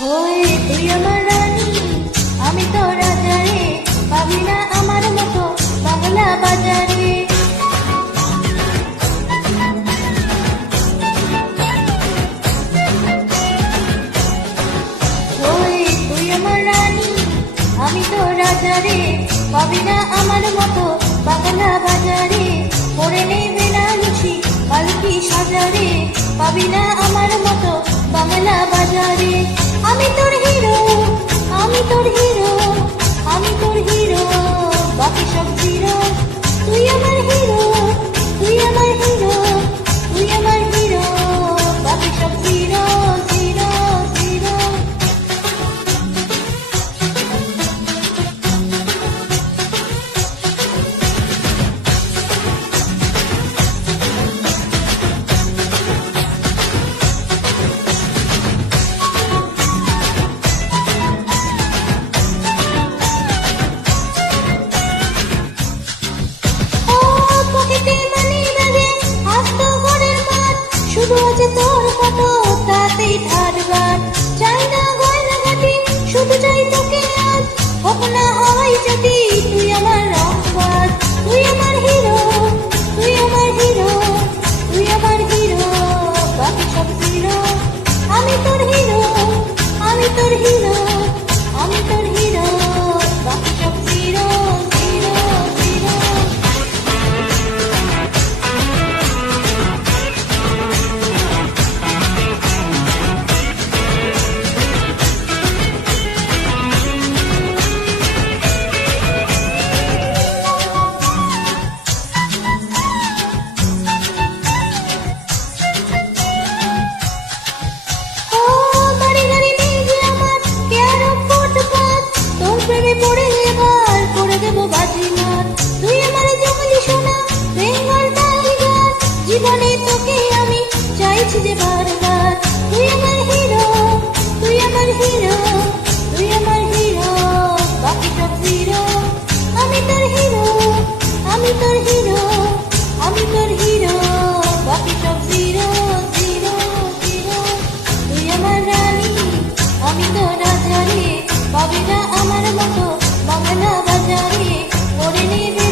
হয়ে তুই আমার রানী, আমি তো রাজা রে, পাবি না আমার মতো বাংলা বাজারে। হয়ে তুই আমার রানী, আমি তো রাজা রে, পাবি না আমার মতো বাংলা বাজারে। পরে নেবে না লুচি পালকি সাজারে, পাবি না আমার মতো বাংলা বাজারে। আমি তোর হিরো, আমি তোর হিরো, আমি তোর হিরো, বাকি সব জিরো। তুই আমার হিরো, তুই আমার হিরো, তুই আমার হিরো, বাকি সব জিরো জিরো জিরো। ও পকেটে মানি ব্যাগে আস্ত ঘরের মাঠ, শুধু আছে তোর ফটো তাতেই ধারবার। চাই না গয়না ঘাটি, শুধু চাই তোকে আজ, হোক না হওয়াই যদি তুই আমার রংবাজ। তুই আমার হিরো, তুই আমার হিরো, তুই আমার হিরো, বাকি সব জিরো। আমি তোর হিরো, আমি তোর হিরো, আমি তোর হিরো, বাকি সব জিরো জিরো জিরো। ও গাড়ি গাড়ি নেই যে আমার কেয়ারম ফুটপাত, তোর প্রেমে পড়ে এবার করে দেবো বাজিমাত। তুই আমার জঙ্গলি সোনা, বেঙ্গল টাইগার, জীবনে তোকে আমি চাইছি যে বারবার। তুই আমার হিরো, তুই আমার হিরো, তুই আমার হিরো, বাকি সব জিরো। আমি তোর হিরো, আমি তোর হিরো, আমি তোর হিরো, বাকি সব জিরো জিরো জিরো। তুই আমার রানী, আমি তো রাজা রে, পাবি না আমার মতো বাংলা বাজারে। পরে নেবে